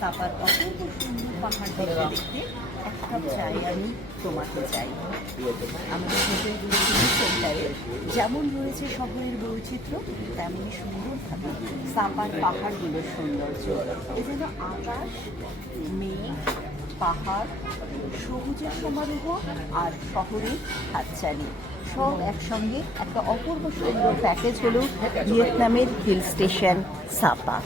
Supper অপূর্ব সুন্দর পাহাড় দেখতে দেখতে এক কাপ চাই আমি তোমাকে চাই। আমাদের হোটেলগুলো সেন্টারে যেমন রয়েছে শহরের বৈচিত্র্য, তেমনই সুন্দরভাবে সাপার পাহাড়গুলোর সৌন্দর্য। এ যেন আকাশ, মেঘ, পাহাড়, সবুজের সমারোহ আর শহরের হাতছানি সব একসঙ্গে একটা অপূর্ব সুন্দর প্যাকেজ হলো ভিয়েতনামের হিল স্টেশন সাপা।